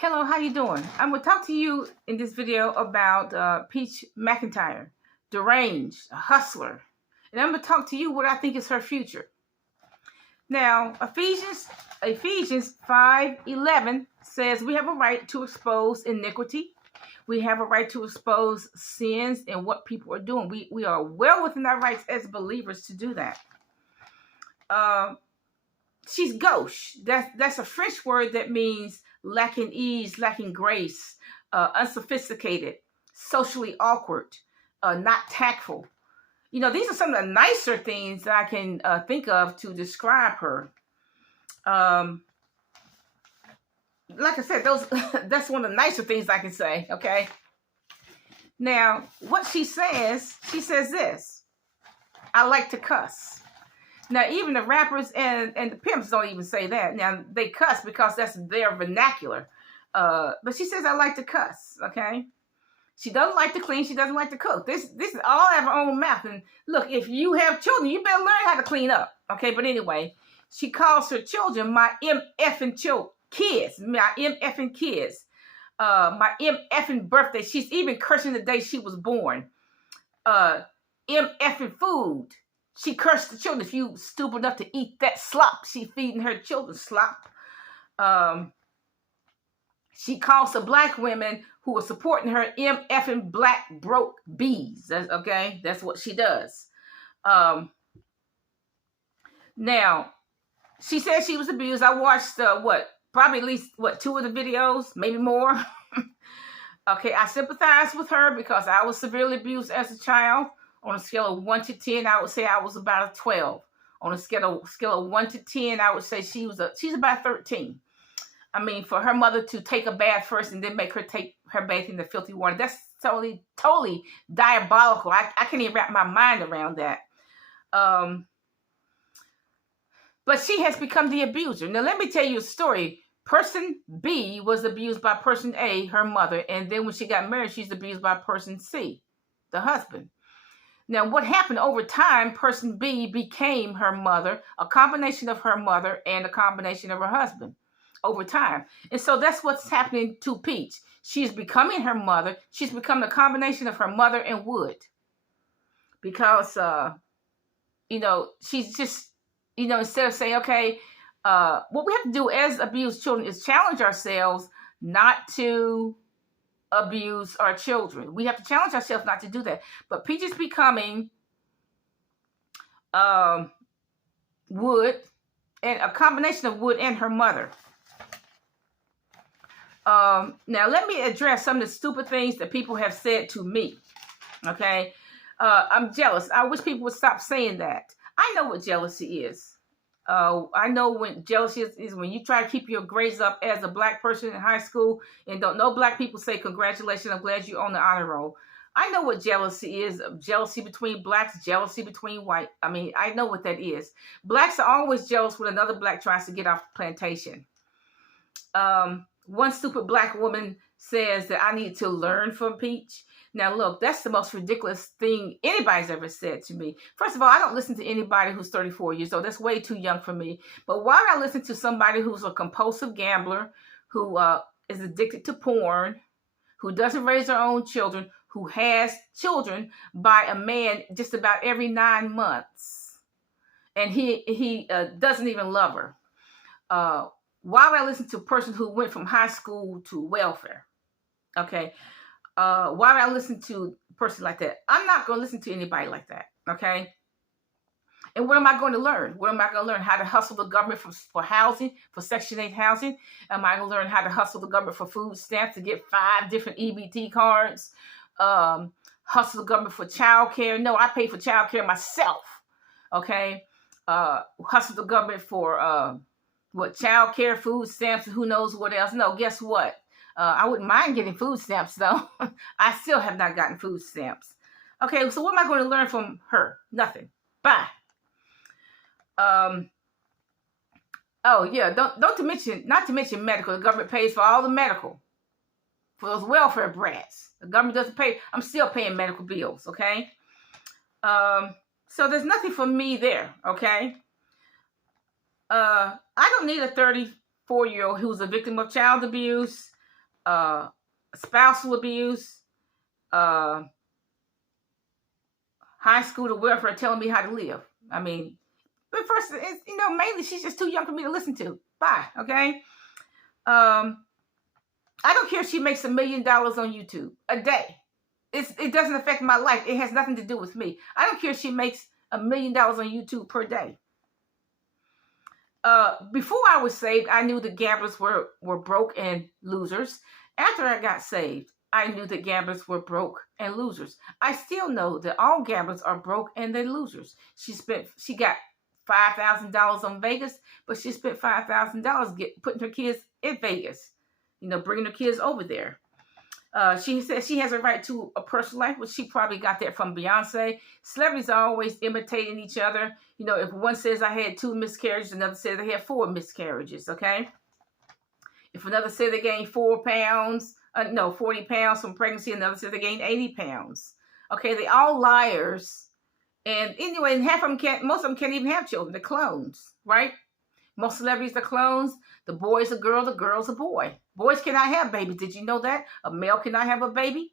Hello, how you doing? I'm going to talk to you in this video about Peach McIntyre, deranged, a hustler. And I'm going to talk to you what I think is her future. Now, Ephesians 5:11 says we have a right to expose iniquity. We have a right to expose sins and what people are doing. We are well within our rights as believers to do that. She's gauche. That's a French word that means lacking ease, lacking grace, unsophisticated, socially awkward, not tactful. You know, these are some of the nicer things that I can think of to describe her. Like I said, that's one of the nicer things I can say, okay? Now, what she says this: I like to cuss. Now, even the rappers and the pimps don't even say that. Now, they cuss because that's their vernacular. But she says, I like to cuss, okay? She doesn't like to clean. She doesn't like to cook. This is all out of her own mouth. And look, if you have children, you better learn how to clean up, okay? But anyway, she calls her children my MFing kids, my MFing kids, my MFing birthday. She's even cursing the day she was born. MFing food. She cursed the children. If you stupid enough to eat that slop, she feeding her children slop. She calls the black women who are supporting her MFing black broke bees. Okay, that's what she does. Now, she said she was abused. I watched probably at least two of the videos, maybe more. Okay, I sympathize with her because I was severely abused as a child. On a scale of 1 to 10, I would say I was about a 12. On a scale of 1 to 10, I would say she's about 13. I mean, for her mother to take a bath first and then make her take her bath in the filthy water, that's totally diabolical. I can't even wrap my mind around that. But she has become the abuser. Now, let me tell you a story. Person B was abused by person A, her mother, and then when she got married, she's abused by person C, the husband. Now, what happened over time, person B became her mother, a combination of her mother and a combination of her husband over time. And so that's what's happening to Peach. She's becoming her mother. She's become a combination of her mother and Wood. Because, she's just, instead of saying, okay, what we have to do as abused children is challenge ourselves not to abuse our children. We have to challenge ourselves not to do that. But Peach is becoming Wood, and a combination of Wood and her mother. Now let me address some of the stupid things that people have said to me. Okay, I'm jealous. I wish people would stop saying that. I know what jealousy is. I know when jealousy is when you try to keep your grades up as a black person in high school, and don't know black people say, congratulations, I'm glad you're on the honor roll. I know what jealousy is. Jealousy between blacks, jealousy between white. I mean, I know what that is. Blacks are always jealous when another black tries to get off the plantation. One stupid black woman says that I need to learn from Peach. Now, look, that's the most ridiculous thing anybody's ever said to me. First of all, I don't listen to anybody who's 34 years old. That's way too young for me. But why would I listen to somebody who's a compulsive gambler, who is addicted to porn, who doesn't raise her own children, who has children by a man just about every 9 months, and he doesn't even love her? Why would I listen to a person who went from high school to welfare? Okay. Why would I listen to a person like that? I'm not going to listen to anybody like that, okay? And what am I going to learn? What am I going to learn? How to hustle the government for housing, for Section 8 housing? Am I going to learn how to hustle the government for food stamps to get 5 different EBT cards? Hustle the government for child care? No, I pay for child care myself, okay? Hustle the government for, child care, food stamps, and who knows what else? No, guess what? I wouldn't mind getting food stamps, though. I still have not gotten food stamps. Okay, so what am I going to learn from her? Nothing. Bye. Oh yeah, not to mention medical. The government pays for all the medical for those welfare brats. The government doesn't pay. I'm still paying medical bills. Okay. So there's nothing for me there. Okay. I don't need a 34-year-old who's a victim of child abuse. spousal abuse, high school to welfare telling me how to live. I mean, but first, it's, mainly she's just too young for me to listen to. Bye, okay? I don't care if she makes $1 million on YouTube a day. It doesn't affect my life. It has nothing to do with me. I don't care if she makes $1 million on YouTube per day. Before I was saved, I knew that gamblers were broke and losers. After I got saved, I knew that gamblers were broke and losers. I still know that all gamblers are broke and they're losers. She got $5,000 on Vegas, but she spent $5,000 putting her kids in Vegas, bringing her kids over there. She says she has a right to a personal life, but she probably got that from Beyonce. Celebrities are always imitating each other. If one says I had 2 miscarriages, another says they had 4 miscarriages, okay? If another says they gained 40 pounds from pregnancy, another says they gained 80 pounds. Okay, they all liars. And anyway, most of them can't even have children. They're clones, right? Most celebrities are clones. The boy's a girl, the girl's a boy. Boys cannot have babies. Did you know that? A male cannot have a baby.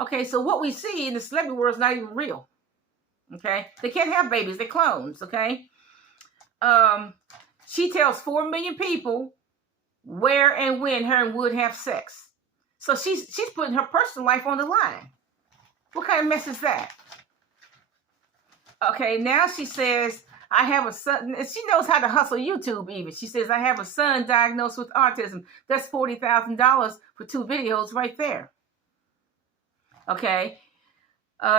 Okay, so what we see in the celebrity world is not even real. Okay, they can't have babies. They're clones. Okay, she tells 4 million people where and when her and Wood have sex. So she's putting her personal life on the line. What kind of mess is that? Okay, now she says, I have a son, and she knows how to hustle YouTube even. She says, I have a son diagnosed with autism. That's $40,000 for 2 videos right there. Okay.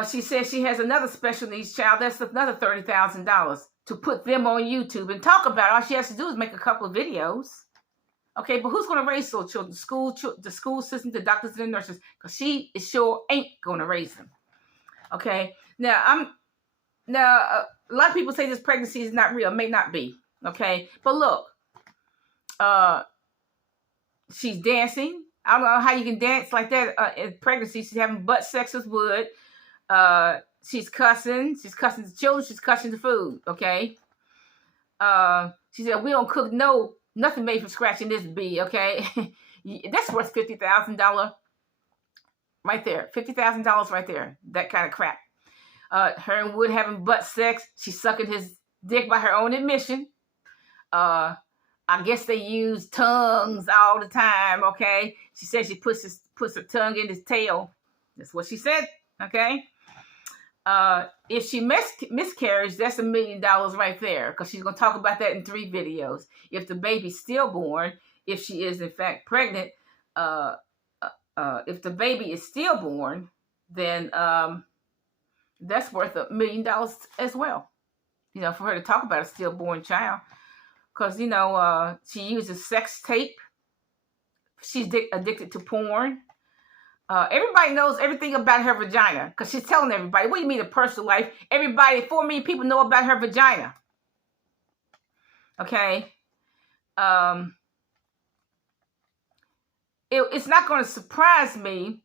She says she has another special needs child. That's another $30,000 to put them on YouTube and talk about it. All she has to do is make a couple of videos. Okay, but who's going to raise those children? The school system, the doctors and the nurses, because she is sure ain't going to raise them. Okay, now a lot of people say this pregnancy is not real. May not be. Okay, but look, she's dancing. I don't know how you can dance like that in pregnancy. She's having butt sex with Wood. She's cussing. She's cussing the children. She's cussing the food. Okay. She said, we don't cook nothing made from scratch in this bee. Okay. That's worth $50,000 right there. $50,000 right there. That kind of crap. Her and Wood having butt sex. She's sucking his dick by her own admission. I guess they use tongues all the time, okay? She said she puts her tongue in his tail. That's what she said, okay? If she miscarries, that's $1 million right there, because she's going to talk about that in 3 videos. If the baby's stillborn, if she is in fact pregnant, if the baby is stillborn, then that's worth $1 million as well. For her to talk about a stillborn child. Because, she uses sex tape. She's addicted to porn. Everybody knows everything about her vagina. Because she's telling everybody. What do you mean a personal life? 4 million people know about her vagina. Okay? It's not going to surprise me.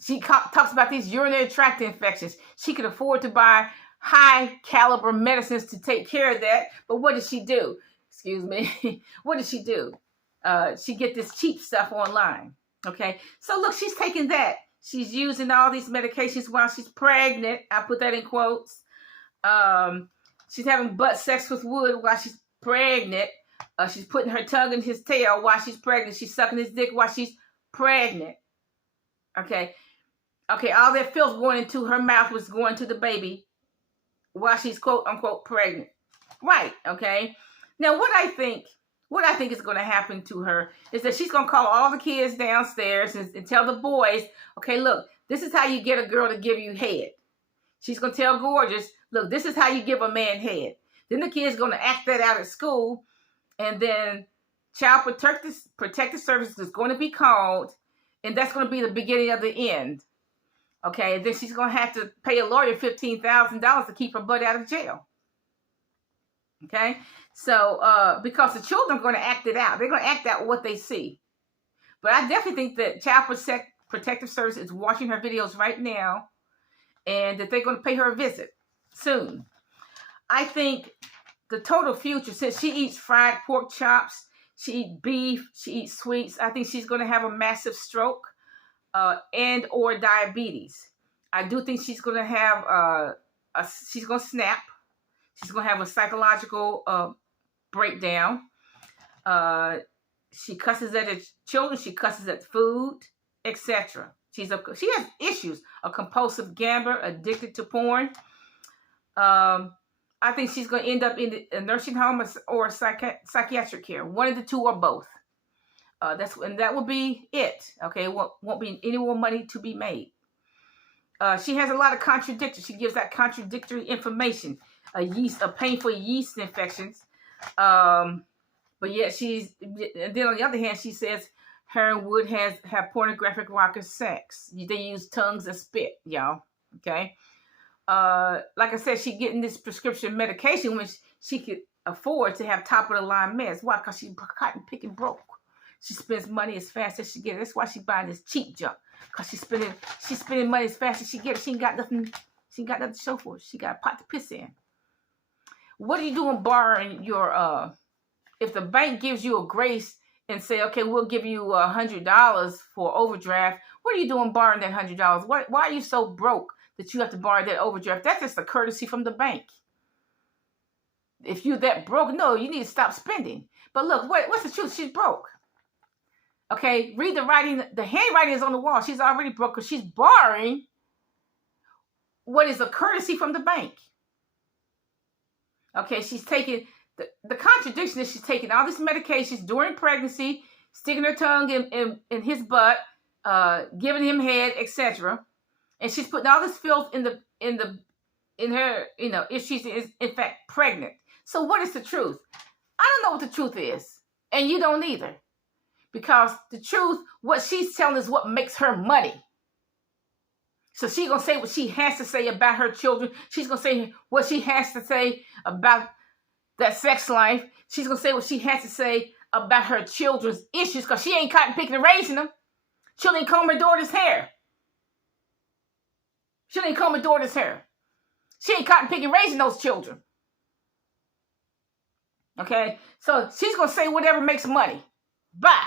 She talks about these urinary tract infections. She could afford to buy high caliber medicines to take care of that. But what does she do? Excuse me. What does she do? She get this cheap stuff online. Okay. So look, she's taking that. She's using all these medications while she's pregnant. I put that in quotes. She's having butt sex with Wood while she's pregnant. She's putting her tongue in his tail while she's pregnant. She's sucking his dick while she's pregnant. Okay. Okay. All that filth going into her mouth was going to the baby while she's quote unquote pregnant. Right. Okay. Now what I think is going to happen to her is that she's going to call all the kids downstairs and tell the boys, okay, look, this is how you get a girl to give you head. She's going to tell Gorgeous, look, this is how you give a man head. Then the kid's going to act that out at school. And then Child Protective Services is going to be called. And that's going to be the beginning of the end. Okay, and then she's going to have to pay a lawyer $15,000 to keep her butt out of jail. Okay, so because the children are going to act it out. They're going to act out what they see. But I definitely think that Child Protective Service is watching her videos right now and that they're going to pay her a visit soon. I think the total future, since she eats fried pork chops, She eats beef. She eats sweets. I think she's going to have a massive stroke and or diabetes. I do think she's going to have she's going to snap. She's going to have a psychological breakdown. She cusses at the children. She cusses at food, etc. She has issues. A compulsive gambler, addicted to porn. I think she's going to end up in a nursing home or psychiatric care. One of the two or both. That will be it. Okay, won't be any more money to be made. She has a lot of contradictions. She gives that contradictory information. A painful yeast infections. But yet and then on the other hand, she says her and Wood have pornographic rocker sex. They use tongues and spit, y'all. Okay. Like I said, she getting this prescription medication when she could afford to have top of the line meds. Why? Because she's cotton picking broke. She spends money as fast as she gets it. That's why she's buying this cheap junk. Because she's spending money as fast as she gets it. She ain't got nothing to show for it. She got a pot to piss in. What are you doing borrowing your if the bank gives you a grace and say, okay, we'll give you $100 for overdraft, what are you doing borrowing that $100? Why are you so broke that you have to borrow that overdraft? That's just a courtesy from the bank. If you're that broke, no, you need to stop spending. But look, what's the truth? She's broke. Okay, read the writing. The handwriting is on the wall. She's already broke because she's borrowing what is a courtesy from the bank. Okay, she's taking, the contradiction is she's taking all these medications during pregnancy, sticking her tongue in his butt, giving him head, etc. And she's putting all this filth in her, if she's in fact pregnant. So what is the truth? I don't know what the truth is. And you don't either. Because the truth, what she's telling is what makes her money. So she's going to say what she has to say about her children. She's going to say what she has to say about that sex life. She's going to say what she has to say about her children's issues because she ain't cotton picking and raising them. She ain't comb her daughter's hair. She ain't comb her daughter's hair. She ain't cotton picking raising those children. Okay? So she's going to say whatever makes money. Bye.